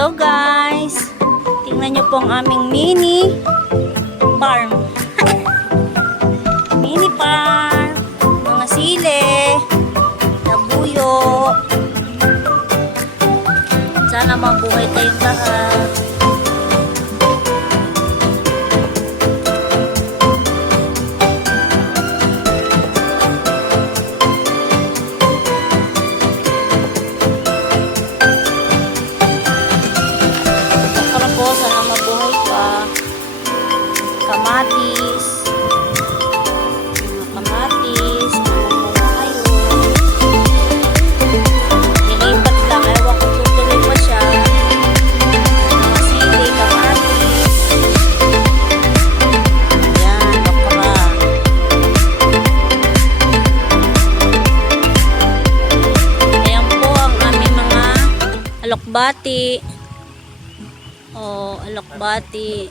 Hello guys! Tingnan nyo po ang aming mini farm. Mini farm. Mga sile, labuyo. Sana mabuhay tayong lahat. Sana mabuhay pa. Kamatis. Kamatis. Mga kayo. Nilipat lang. Ewan ko tutuloy pa siya. Mga sili, kamatis. Ayan, okra. Ayan po ang aming mga alokbati. Oh, alokbati.